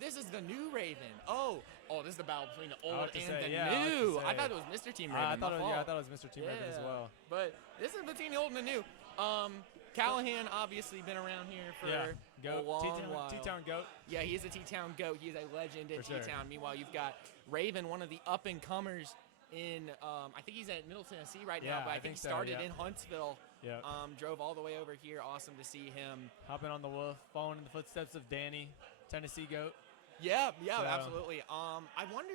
this is the new Raven. Oh, this is the battle between the old and the new. I thought it was Mr. Team Raven. I thought it was Mr. Team Raven as well. But this is between the old and the new. Callahan obviously been around here for a long while. T-Town GOAT. Yeah, he is a T-Town GOAT. He is a legend at T-Town. Meanwhile, you've got Raven, one of the up-and-comers in, I think he's at Middle Tennessee right now, but I think he started in Huntsville. Yeah. Drove all the way over here. Awesome to see him. Hopping on the wolf, following in the footsteps of Danny, Tennessee GOAT. Yeah, absolutely. I wonder,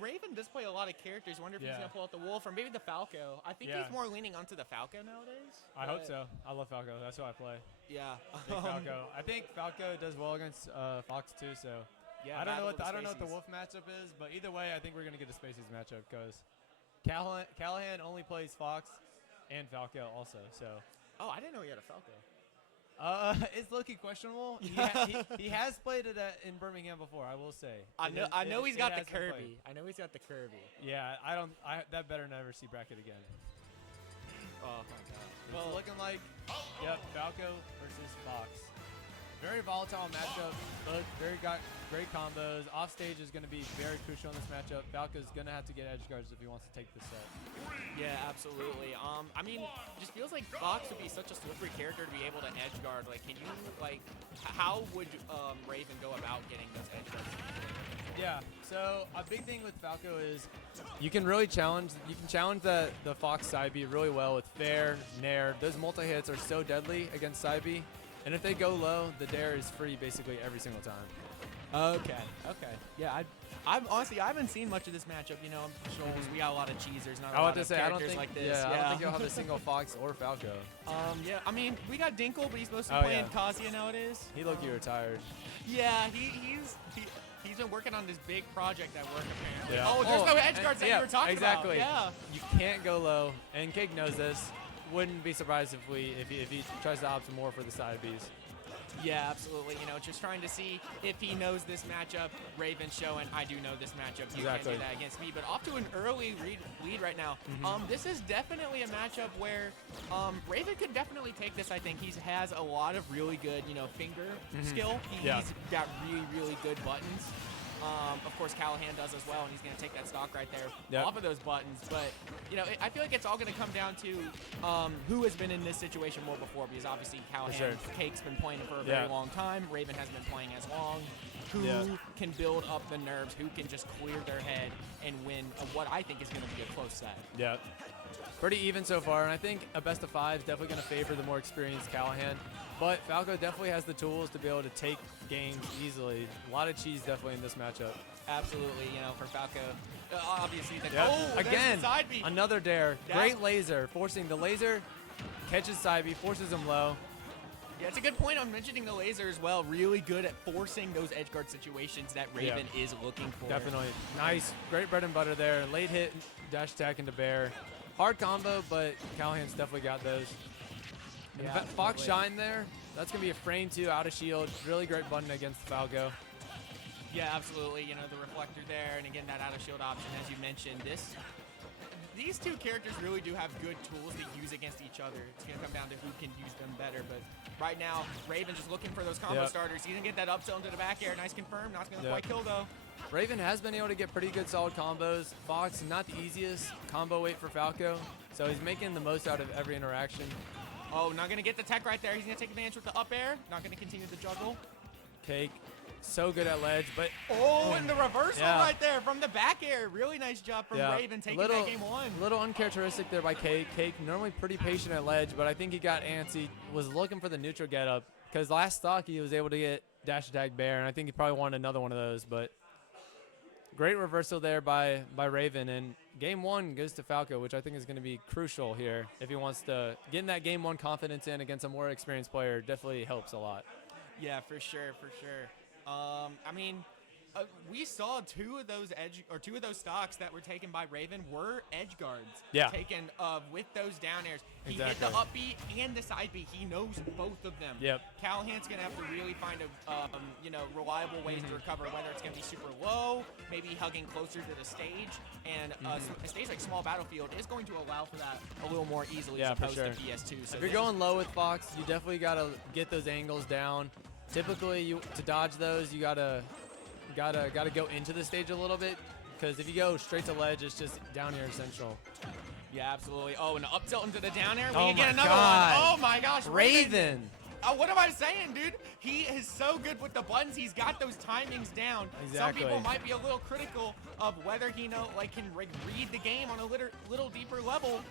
Raven does play a lot of characters. I wonder if he's going to pull out the wolf or maybe the Falco. I think he's more leaning onto the Falco nowadays. I hope so. I love Falco. That's who I play. Yeah. Falco. I think Falco does well against Fox too, so. Yeah, I don't know what the wolf matchup is, but either way, I think we're going to get a Spaces matchup because Callahan only plays Fox and Falco also, so. Oh, I didn't know he had a Falco. It's looking questionable. He has played it in Birmingham before, I will say. I know he's got the Kirby. I know he's got the Kirby. Yeah, that better never see bracket again. Oh my gosh. Well, it's looking like Falco versus Fox. Very volatile matchup. Both got great combos. Offstage is going to be very crucial in this matchup. Falco's going to have to get edge guards if he wants to take the set. Yeah, absolutely. I mean, it just feels like Fox would be such a slippery character to be able to edge guard. Like, can you, how would Raven go about getting those edge guards? Yeah, so a big thing with Falco is you can really challenge the Fox side B really well with Fair, Nair. Those multi-hits are so deadly against side B. And if they go low, the dare is free basically every single time. Okay. Yeah, I'm honestly, I haven't seen much of this matchup. You know, Shoals, we got a lot of cheesers, not a lot of characters like this. Yeah, I don't think you'll have a single Fox or Falco. Yeah, I mean, we got Dinkle, but he's supposed to be playing Kazuya nowadays. He looked retired. Yeah, he's been working on this big project at work apparently. Yeah. Oh, there's no edge guards that you were talking about. Yeah. You can't go low, and Cake knows this. Wouldn't be surprised if he tries to opt more for the side Bs. Yeah, absolutely. You know, just trying to see if he knows this matchup. Raven's showing, I do know this matchup. You can't do that against me. But off to an early lead right now. This is definitely a matchup where Raven could definitely take this. I think he has a lot of really good, finger skill. He's got really, really good buttons. Of course, Callahan does as well, and he's going to take that stock right there off of those buttons. But, I feel like it's all going to come down to who has been in this situation more before, because obviously Callahan, Cake's been playing for a very long time. Raven hasn't been playing as long. Who can build up the nerves, who can just clear their head and win what I think is going to be a close set. Yeah. Pretty even so far, and I think a best of five is definitely going to favor the more experienced Callahan. But Falco definitely has the tools to be able to take games easily. A lot of cheese definitely in this matchup. Absolutely, for Falco. Obviously, again, side B. Another dare. Great laser, forcing the laser, catches side B, forces him low. Yeah, it's a good point on mentioning the laser as well. Really good at forcing those edge guard situations that Raven is looking for. Definitely. Nice. Great bread and butter there. Late hit, dash attack into bear. Hard combo, but Callahan's definitely got those. And Fox Shine there. That's going to be a frame 2 out of shield. Really great button against Falco. Yeah, absolutely. The reflector there, and again, that out of shield option, as you mentioned. These two characters really do have good tools to use against each other. It's going to come down to who can use them better. But right now, Raven's just looking for those combo starters. He's going to get that up tilt into the back air. Nice confirm. Not going to quite kill, though. Raven has been able to get pretty good solid combos. Fox, not the easiest combo weight for Falco, so he's making the most out of every interaction. Oh, not going to get the tech right there. He's going to take advantage with the up air. Not going to continue the juggle. Cake, so good at ledge, but... and the reversal right there from the back air. Really nice job from Raven taking that game one. A little uncharacteristic there by Cake. Cake, normally pretty patient at ledge, but I think he got antsy, was looking for the neutral getup, because last stock he was able to get dash attack bear, and I think he probably wanted another one of those, but... Great reversal there by Raven, and game one goes to Falco, which I think is going to be crucial here. If he wants to get that game one confidence in against a more experienced player, definitely helps a lot. Yeah, for sure. I mean, we saw two of those stocks that were taken by Raven were edge guards. Yeah. Taken with those down airs. He Exactly. hit the up B and the side B. He knows both of them. Yep. Callahan's gonna have to really find a reliable ways to recover. Whether it's gonna be super low, maybe hugging closer to the stage, and a stage like Small Battlefield is going to allow for that a little more easily as opposed to PS2. So if you're going low with Fox, you definitely gotta get those angles down. Typically, to dodge those, you gotta gotta go into the stage a little bit, because if you go straight to ledge, it's just down air central. Yeah, absolutely. Oh, and up tilt into the down air. We Oh can get my another God. one. Oh my gosh, Raven. What am I saying, dude? He is so good with the buttons. He's got those timings down. Exactly. Some people might be a little critical of whether he can read the game on a little deeper level.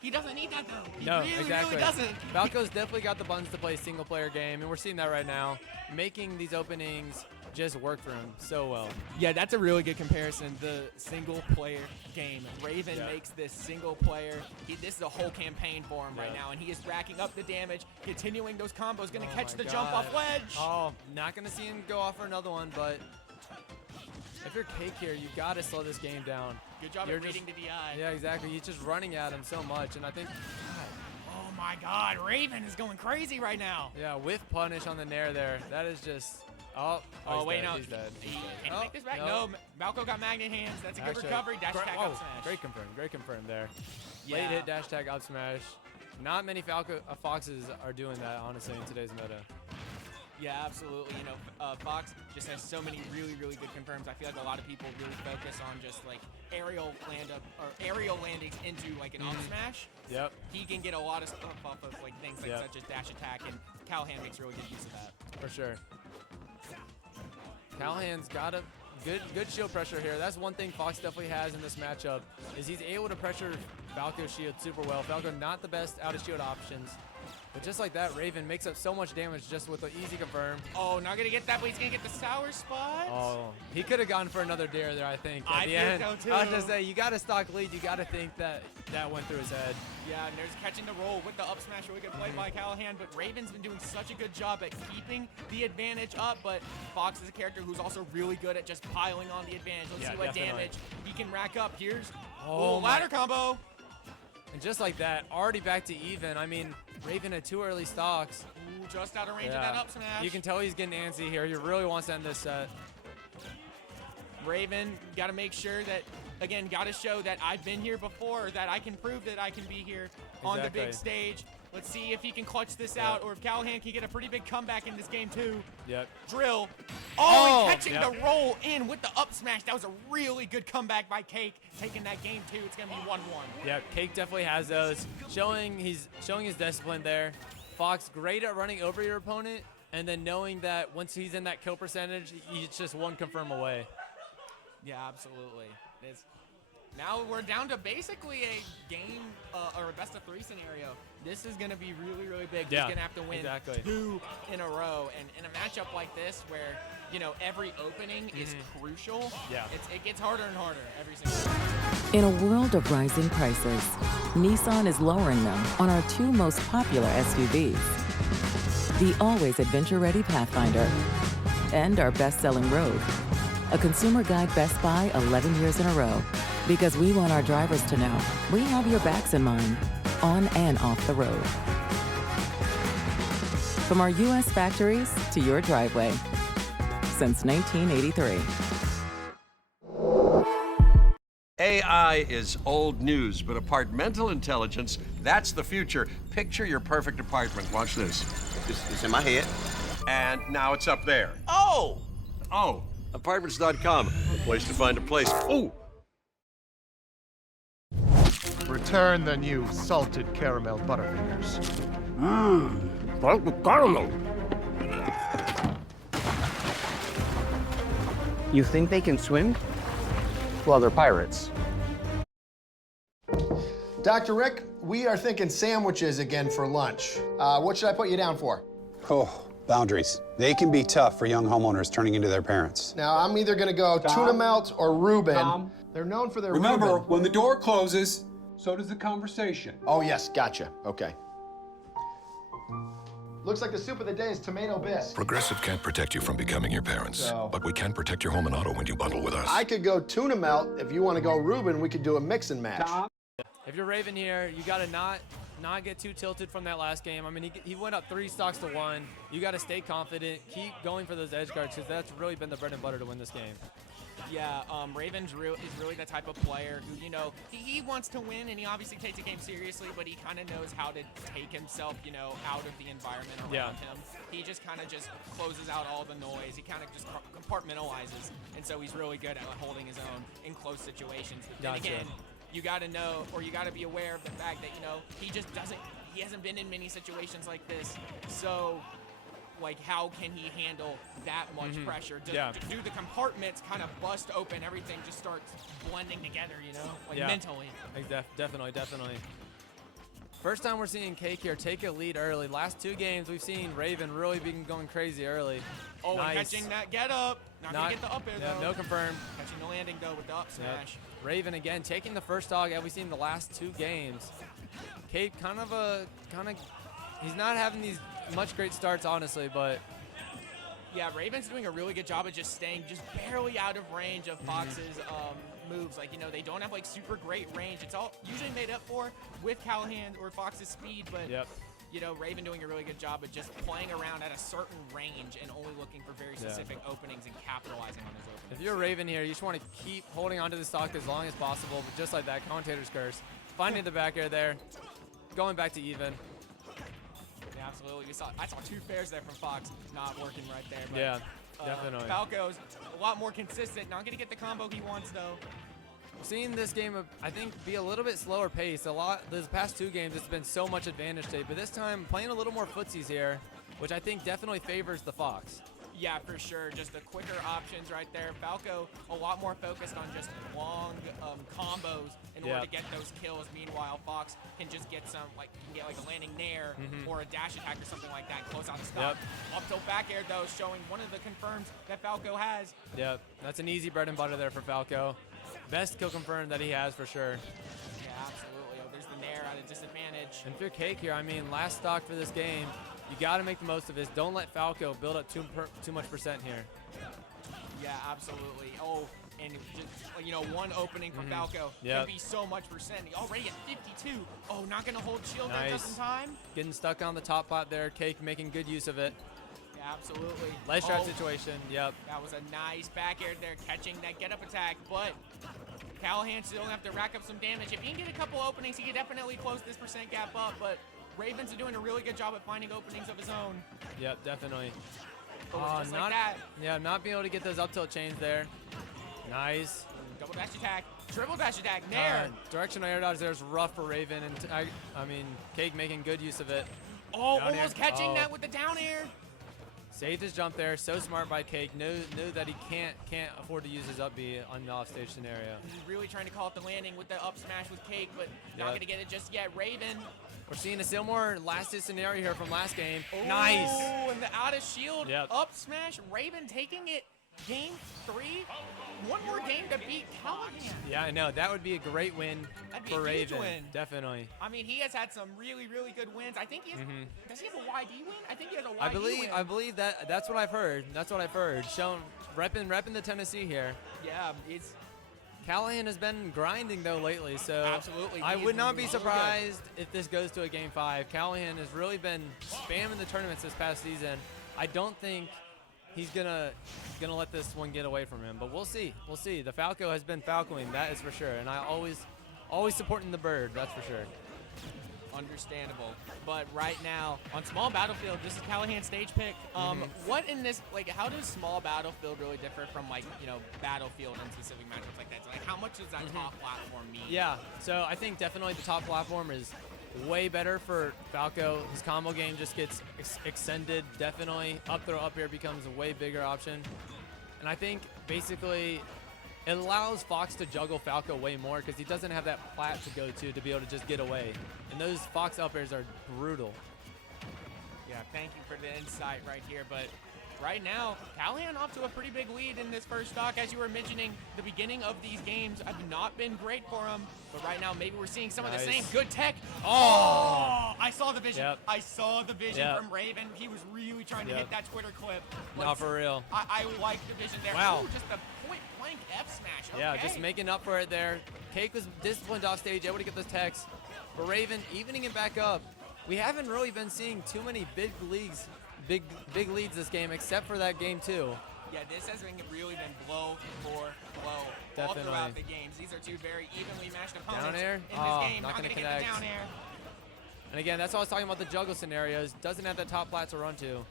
He doesn't need that though. He really doesn't. Falco's definitely got the buttons to play a single player game, and we're seeing that right now, making these openings just work for him so well. Yeah, that's a really good comparison. The single player game. Raven makes this single player. This is a whole campaign for him right now, and he is racking up the damage, continuing those combos, going to catch the jump off ledge. Oh, not going to see him go off for another one, but if you're Cake here, you got to slow this game down. Good job at reading the DI. Yeah, exactly. He's just running at him so much, and I think... Oh my God, Raven is going crazy right now. Yeah, with punish on the nair there. That is just... Oh, wait, dead. no. He's dead. Can he make this back? No, Malco got magnet hands. That's a good recovery. Dash tag up smash. Great confirm. Great confirm there. Yeah. Late hit dash tag up smash. Not many Foxes are doing that, honestly, in today's meta. Yeah, absolutely. You know, Fox just has so many really, really good confirms. I feel like a lot of people really focus on just like aerial landings into like an up smash. Yep. He can get a lot of stuff off of like things like such as dash attack, and Callahan makes really good use of that. For sure. Callahan's got a good shield pressure here. That's one thing Fox definitely has in this matchup, is he's able to pressure Falco's shield super well. Falco not the best out of shield options. But just like that, Raven makes up so much damage just with the easy confirm. Oh, not gonna get that, but he's gonna get the sour spot. Oh, he could have gone for another dare there, I think. I think so too. I was just saying, you got to stock lead. You got to think that went through his head. Yeah, and there's catching the roll with the up smash. Really good play by Callahan, but Raven's been doing such a good job at keeping the advantage up. But Fox is a character who's also really good at just piling on the advantage. Let's see what damage he can rack up. Here's ladder combo. And just like that, already back to even. I mean, Raven had 2 early stocks. Ooh, just out of range of that up smash. You can tell he's getting antsy here. He really wants to end this set. Raven, got to make sure that, again, got to show that I've been here before, that I can prove that I can be here on the big stage. Let's see if he can clutch this out, or if Callahan can get a pretty big comeback in this game too. Yep. Drill. Oh, and catching the roll in with the up smash. That was a really good comeback by Cake, taking that game too. It's gonna be 1-1. Yeah, Cake definitely has those. Showing his discipline there. Fox great at running over your opponent, and then knowing that once he's in that kill percentage, he's just 1 confirm away. Yeah, absolutely. Now we're down to basically a game or a best-of-3 scenario. This is going to be really, really big. He's going to have to win 2 in a row. And in a matchup like this where, you know, every opening is crucial, it gets harder and harder every single time. In a world of rising prices, Nissan is lowering them on our 2 most popular SUVs. The always adventure-ready Pathfinder and our best-selling Rogue. A Consumer Guide Best Buy 11 years in a row. Because we want our drivers to know we have your backs in mind, on and off the road. From our U.S. factories to your driveway, since 1983. AI is old news, but apartmental intelligence, that's the future. Picture your perfect apartment. Watch this. It's in my head. And now it's up there. Oh! Oh, apartments.com, a place to find a place. Oh! Return the new salted caramel Butterfingers. Salted caramel. You think they can swim? Well, they're pirates. Dr. Rick, we are thinking sandwiches again for lunch. What should I put you down for? Oh, boundaries. They can be tough for young homeowners turning into their parents. Now, I'm either gonna go tuna melt or Reuben. They're known for their Remember, Reuben. when the door closes, so does the conversation. Oh, yes, gotcha. Okay. Looks like the soup of the day is tomato bisque. Progressive can't protect you from becoming your parents, but we can protect your home and auto when you bundle with us. I could go tuna melt. If you want to go Reuben, we could do a mix and match. If you're Raven here, you got to not not get too tilted from that last game. I mean, he went up 3 stocks to 1. You got to stay confident, keep going for those edge guards, because that's really been the bread and butter to win this game. Yeah, Raven's is really the type of player who, you know, he wants to win, and he obviously takes the game seriously, but he kind of knows how to take himself, you know, out of the environment around him. He just kind of just closes out all the noise. He kind of just compartmentalizes, and so he's really good at holding his own in close situations. But then again, you got to know, or you got to be aware of the fact that, you know, he hasn't been in many situations like this, so like, how can he handle that much pressure? Do the compartments kind of bust open, everything just starts blending together, you know, like mentally? Definitely. First time we're seeing Cake here take a lead early. Last 2 games, we've seen Raven really been going crazy early. Oh, nice. Catching that get up. Not going to get the up air, though. No confirm. Catching the landing, though, with the up smash. Raven, again, taking the first dog that we've seen the last 2 games. Cake he's not having these much great starts, honestly, but yeah, Raven's doing a really good job of just staying just barely out of range of Fox's moves. Like, you know, they don't have like super great range. It's all usually made up for with Callahan or Fox's speed, but you know, Raven doing a really good job of just playing around at a certain range and only looking for very specific openings and capitalizing on those openings. If you're Raven here, you just want to keep holding onto the stock as long as possible, but just like that, commentator's curse. Finding the back air there, going back to even. Yeah, absolutely. I saw 2 pairs there from Fox, not working right there. But, yeah, definitely. Falco's a lot more consistent. Not going to get the combo he wants, though. Seeing this game, I think, be a little bit slower pace. Those past 2 games, it's been so much advantage to, but this time playing a little more footsies here, which I think definitely favors the Fox. Yeah, for sure. Just the quicker options right there. Falco a lot more focused on just long combos in order to get those kills. Meanwhile, Fox can just get like a landing nair or a dash attack or something like that. Close out the stop. Up tilt back air, though, showing one of the confirms that Falco has. Yep, that's an easy bread and butter there for Falco. Best kill confirm that he has for sure. Yeah, absolutely. Oh, there's the nair at a disadvantage. And if you're Cake here, I mean, last stock for this game, you got to make the most of this. Don't let Falco build up too much percent here. Yeah, absolutely. Oh, and just, you know, one opening from Falco can be so much percent. Already at 52. Oh, not going to hold shield there just in time. Getting stuck on the top pot there. Cake making good use of it. Yeah, absolutely. Ledge trap situation. Yep. That was a nice back air there, catching that get up attack, but Callahan still have to rack up some damage. If he can get a couple openings, he can definitely close this percent gap up, but Ravens are doing a really good job at finding openings of his own. Yep, definitely. Just like that. Yeah, not being able to get those up tilt chains there. Nice. Double dash attack, triple dash attack, nair. Directional air dodge there is rough for Raven, and I mean, Cake making good use of it. Oh, down almost air. Catching that with the down air. Saved his jump there. So smart by Cake. Knew that he can't afford to use his up B on the offstage scenario. He's really trying to call it the landing with the up smash with Cake, but not going to get it just yet. Raven. We're seeing a similar last hit scenario here from last game. Oh, nice. And the out of shield up smash. Raven taking it. Game 3. One more game to beat Callahan. Yeah, I know. That would be a great win for Raven. Definitely. I mean, he has had some really, really good wins. I think he has. Does he have a YD win? I think he has a YD win. I believe that's what I've heard. That's what I've heard. Repping the Tennessee here. Yeah, it's. Callahan has been grinding though lately, so absolutely. I would not be surprised if this goes to a game 5. Callahan has really been spamming the tournaments this past season. I don't think he's gonna let this one get away from him, but we'll see. We'll see. The Falco has been Falcoing, that is for sure, and I always supporting the bird, that's for sure. Understandable. But right now on Small Battlefield, this is Callahan's stage pick. What in this, like, how does Small Battlefield really differ from, like, you know, Battlefield and specific matchups like that? So, like, how much does that top platform mean? Yeah, so I think definitely the top platform is way better for Falco. His combo game just gets extended, definitely. Up throw, up air becomes a way bigger option. And I think basically it allows Fox to juggle Falco way more because he doesn't have that plat to go to be able to just get away. And those Fox up airs are brutal. Yeah, thank you for the insight right here. But right now, Callahan off to a pretty big lead in this first stock. As you were mentioning, the beginning of these games have not been great for him. But right now, maybe we're seeing some of the same good tech. Oh! I saw the vision. I saw the vision from Raven. He was really trying to hit that Twitter clip. Not for real. I like the vision there. Wow. Ooh, just a point-blank F smash. Okay. Yeah, just making up for it there. Cake was disciplined off stage, able to get those techs. But Raven evening it back up. We haven't really been seeing too many big leads this game, except for that game 2. Yeah, this has really been blow for blow Definitely. all throughout the games. These are two very evenly matched opponents Down air? in this Oh, game. not gonna get connect. the down air. And again, that's what I was talking about the juggle scenarios. Doesn't have that top flat to run to.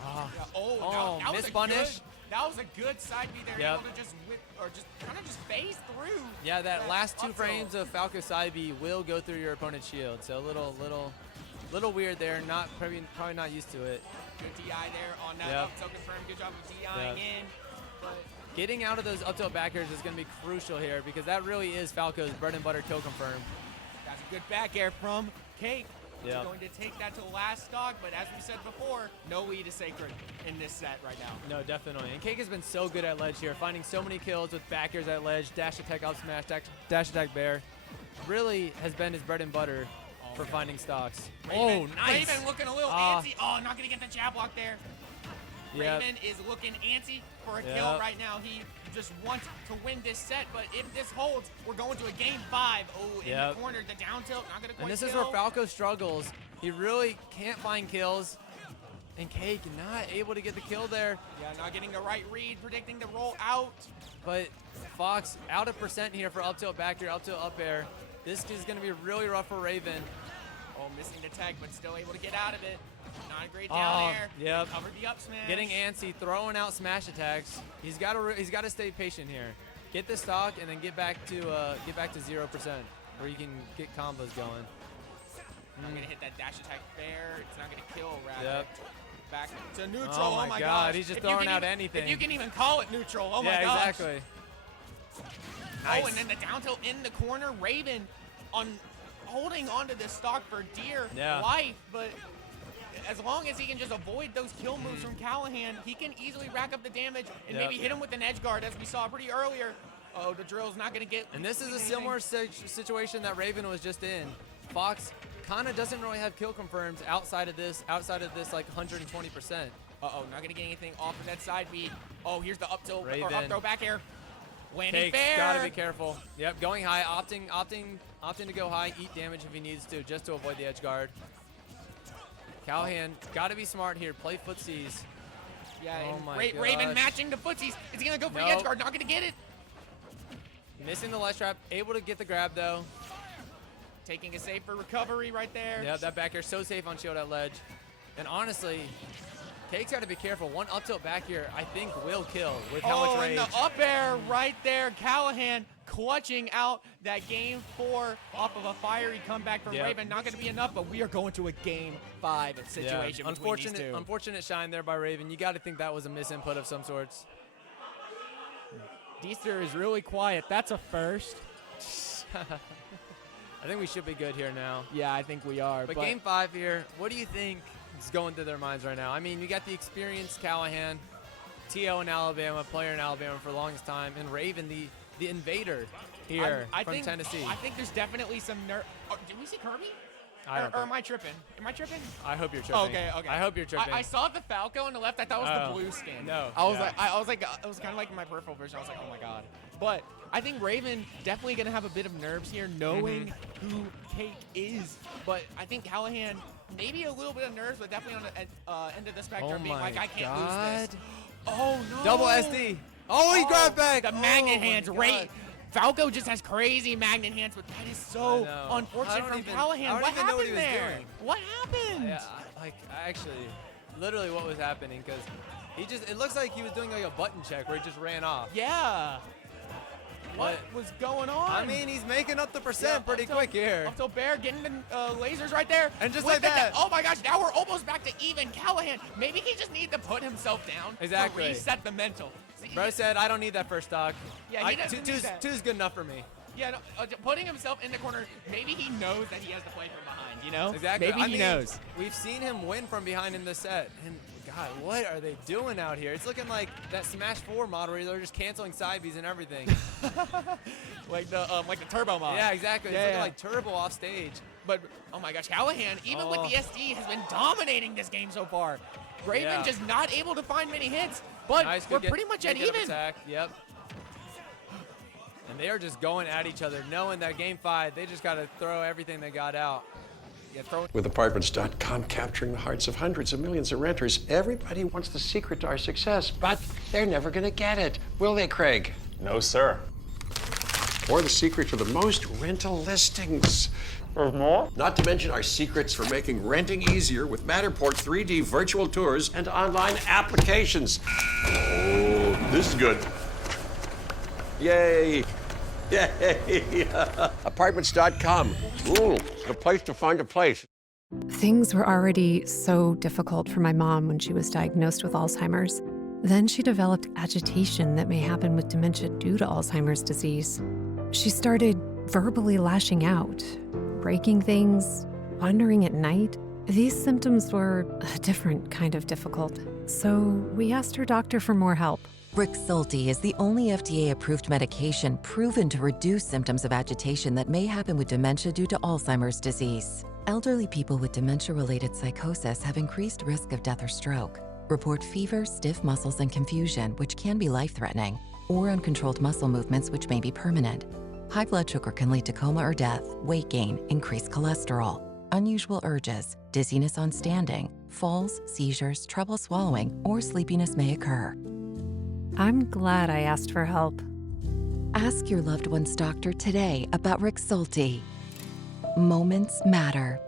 Ah. Yeah, that was miss a punish. Good, that was a good side B there. Yep. Able to just whip, or just kind of just phase through. Yeah, that last 2 up frames tilt. of Falco side B will go through your opponent's shield. So a little weird there. Probably not used to it. Good DI there on that Yep. up tilt confirm. Good job of DIing in. But Getting out of those up tilt back airs is going to be crucial here because that really is Falco's bread and butter kill confirm. that's a good back air from Cake. He's Yep. going to take that to the last stock, but as we said before, no lead is sacred in this set right now. No, definitely. And Cake has been so good at ledge here, finding so many kills with back airs at ledge, dash attack up smash, dash attack bear. Really has been his bread and butter for finding stocks. Raven, nice. Raven looking a little antsy. Oh, not going to get the jab block there. Yep. Raven is looking antsy for a Yep. kill right now. He just wants to win this set, but if this holds, we're going to a game 5. Oh, in Yep. the corner, the down tilt, not going to quite And this is kill. where Falco struggles. He really can't find kills. And Cake not able to get the kill there. Yeah, not getting the right read, predicting the roll out. But Fox out of percent here for up tilt back air, up tilt up air. This is going to be really rough for Raven. Oh, missing the tag, but still able to get out of it. Not a great down air. Yep. Covered the up smash. Getting antsy, throwing out smash attacks. He's got to stay patient here. Get the stock and then get back to 0%, where you can get combos going. Not gonna hit that dash attack fair. It's not gonna kill rather. Yep. Back to neutral. Oh my God, gosh. he's just If you throwing can out even- anything. If you can even call it neutral. Oh my yeah, gosh. exactly. Oh, and then the down tilt in the corner. Raven holding onto this stock for dear life, but as long as he can just avoid those kill moves from Callahan, he can easily rack up the damage and Yep. maybe hit him with an edge guard, as we saw pretty earlier. Oh, the drill's not going to get. And this is a anything. similar situation that Raven was just in. Fox kind of doesn't really have kill confirms outside of this like 120%. Uh-oh, not going to get anything off of that side B. Oh, here's the up tilt, or Raven. up throw back air. Landing Cake's fair. gotta be careful. Yep, going high, opting to go high, eat damage if he needs to, just to avoid the edge guard. Callahan, gotta be smart here. Play footsies. Yeah, Oh and my Raven gosh. matching the footsies. Is he going to go for the Nope. edge guard? Not going to get it. Missing the ledge trap, able to get the grab though. Taking a safe for recovery right there. Yeah, that back air so safe on shield at ledge. And honestly, Cake's got to be careful. One up tilt back here, I think, will kill with how much rage. And the up air right there. Callahan clutching out that game 4 off of a fiery comeback from Yep. Raven. Not going to be enough, but we are going to a game 5 situation Yeah. between these two. Unfortunate shine there by Raven. You got to think that was a misinput of some sorts. Deester is really quiet. That's a first. I think we should be good here now. Yeah, I think we are. But game 5 here, what do you think is going through their minds right now? I mean, you got the experienced Callahan, T.O. in Alabama, player in Alabama for the longest time, and Raven, the invader here from Tennessee. I think there's definitely some nerve. Oh, did we see Kirby? I don't Or am I tripping? Am I tripping? I hope you're tripping. Okay. I hope you're tripping. I saw the Falco on the left. I thought it was Oh, the blue skin. no, I was yeah. like, it was kind of like my peripheral version. I was like, oh my god. But I think Raven definitely gonna have a bit of nerves here, knowing who Cake is. But I think Callahan maybe a little bit of nerves, but definitely on the end of the spectrum, being like, I can't lose this. Oh no! Double SD. Oh, he grabbed back. The magnet my hands. God. Falco just has crazy magnet hands, but that is so I know. unfortunate I don't from even- Callahan. I don't What even know what he happened was there? doing. What happened? Yeah, actually, literally what was happening, because it looks like he was doing like a button check where he just ran off. Yeah. What was going on? I mean, he's making up the percent pretty quick here. Up till Bear getting the lasers right there. And just With like the- that. Oh my gosh, now we're almost back to even. Callahan, maybe he just needs to put himself down Exactly. to reset the mental. See, Bro said, I don't need that first stock. Yeah, he doesn't need that. Two's good enough for me. Yeah, no, putting himself in the corner, maybe he knows that he has to play from behind, you know? Exactly. Maybe I he mean, knows. We've seen him win from behind in this set. And God, what are they doing out here? It's looking like that Smash 4 mod where they're just canceling side Bs and everything. like the turbo mod. Yeah, exactly. Yeah, It's looking yeah. like turbo off stage. But, oh my gosh, Callahan, even with the SD, has been dominating this game so far. Raven Yeah. just not able to find many hits, but Nice, we're good pretty much at good even. attack. Yep. And they are just going at each other, knowing that game 5, they just got to throw everything they got out. With Apartments.com capturing the hearts of hundreds of millions of renters, everybody wants the secret to our success, but they're never going to get it. Will they, Craig? No, sir. Or the secret to the most rental listings. There's more? Not to mention our secrets for making renting easier with Matterport 3D virtual tours and online applications. Oh, this is good. Yay! Yay! Apartments.com. Ooh, the place to find a place. Things were already so difficult for my mom when she was diagnosed with Alzheimer's. Then she developed agitation that may happen with dementia due to Alzheimer's disease. She started verbally lashing out, breaking things, wandering at night. These symptoms were a different kind of difficult. So we asked her doctor for more help. Rexulti is the only FDA-approved medication proven to reduce symptoms of agitation that may happen with dementia due to Alzheimer's disease. Elderly people with dementia-related psychosis have increased risk of death or stroke. Report fever, stiff muscles, and confusion, which can be life-threatening, or uncontrolled muscle movements, which may be permanent. High blood sugar can lead to coma or death, weight gain, increased cholesterol, unusual urges, dizziness on standing, falls, seizures, trouble swallowing, or sleepiness may occur. I'm glad I asked for help. Ask your loved one's doctor today about Rexulti. Moments matter.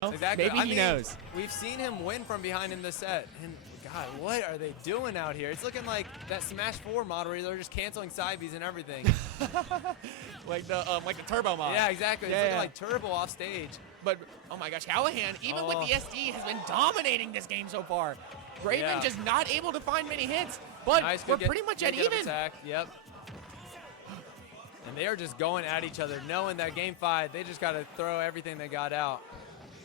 Exactly. Maybe I he mean, knows. We've seen him win from behind in the set. And God, what are they doing out here? It's looking like that Smash 4 model where they're just canceling side Bs and everything. like the turbo mod. Yeah, exactly. It's looking like turbo off stage. But oh my gosh, Callahan, even with the SD, has been dominating this game so far. Raven just not able to find many hits, but nice, we're pretty much at even. Attack. Yep. And they are just going at each other, knowing that game 5, they just got to throw everything they got out.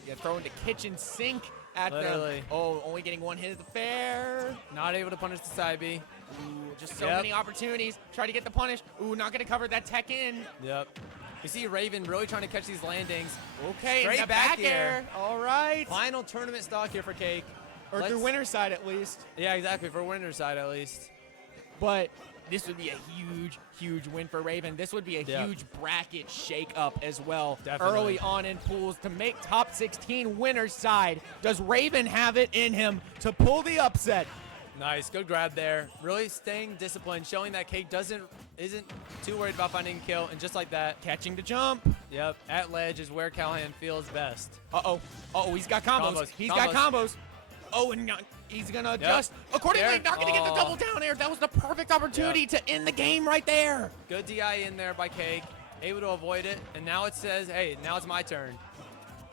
Yeah, throwing the kitchen sink at Literally. them. Oh, only getting one hit at the fair. Not able to punish the side B. Ooh, just so many opportunities. Try to get the punish. Ooh, not going to cover that tech in. Yep. You see Raven really trying to catch these landings. Okay, straight and back air. All right. Final tournament stock here for Cake. Or through winner's side at least. Yeah, exactly, for winner's side at least. But this would be a huge, huge win for Raven. This would be a huge bracket shake-up as well. Definitely. Early on in pools to make top 16 winner's side. Does Raven have it in him to pull the upset? Nice, good grab there. Really staying disciplined, showing that Cake isn't too worried about finding a kill, and just like that, catching the jump. Yep, at ledge is where Callahan feels best. Uh-oh, he's got combos. He's got combos. Oh, and he's going to adjust. Accordingly, not going to get the double down air. That was the perfect opportunity to end the game right there. Good DI in there by Cake, able to avoid it, and now it says, hey, now it's my turn.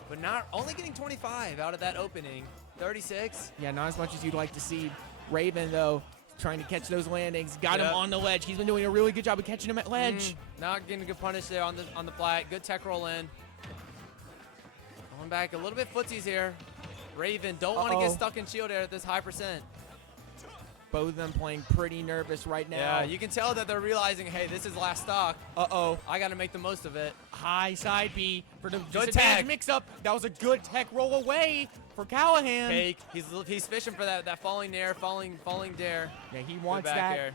But not only getting 25 out of that opening, 36. Yeah, not as much as you'd like to see. Raven, though, trying to catch those landings. Got him on the ledge. He's been doing a really good job of catching him at ledge. Not getting a good punish there on the flat. Good tech roll in. Going back a little bit footsies here. Raven don't want to get stuck in shield air at this high percent. Both of them playing pretty nervous right now. Yeah, you can tell that they're realizing, hey, this is last stock. I got to make the most of it. High side B for the good tech mix-up. That was a good tech roll away for Callahan. Cake, he's fishing for that falling nair, falling dare. Yeah, he wants back that. air.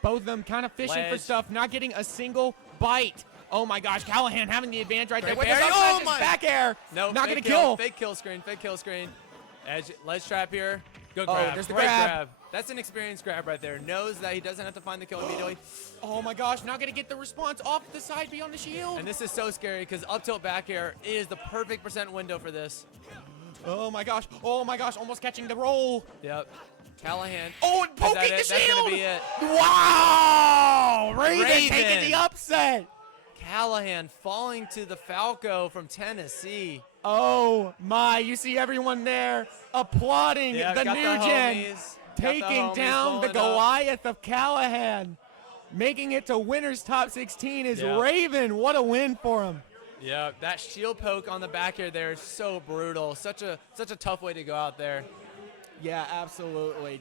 Both of them kind of fishing for stuff, not getting a single bite. Oh my gosh, Callahan having the advantage right there. Oh my! Back air. No, not gonna kill. Fake kill screen. Edge, ledge trap here. Good Oh, grab. there's the Great grab. That's an experienced grab right there. Knows that he doesn't have to find the kill immediately. Oh my gosh, not gonna get the response off the side B on the shield. And this is so scary because up tilt back air is the perfect percent window for this. Oh my gosh, almost catching the roll. Yep. Callahan. Oh, and poking the shield. That's gonna be it. Wow! Raven taking the upset. Callahan falling to the Falco from Tennessee. Oh my, you see everyone there applauding the new gen. Taking down the Goliath of Callahan. Making it to winner's top 16 is Raven. What a win for him. Yeah, that shield poke on the back air there is so brutal. Such a tough way to go out there. Yeah, absolutely.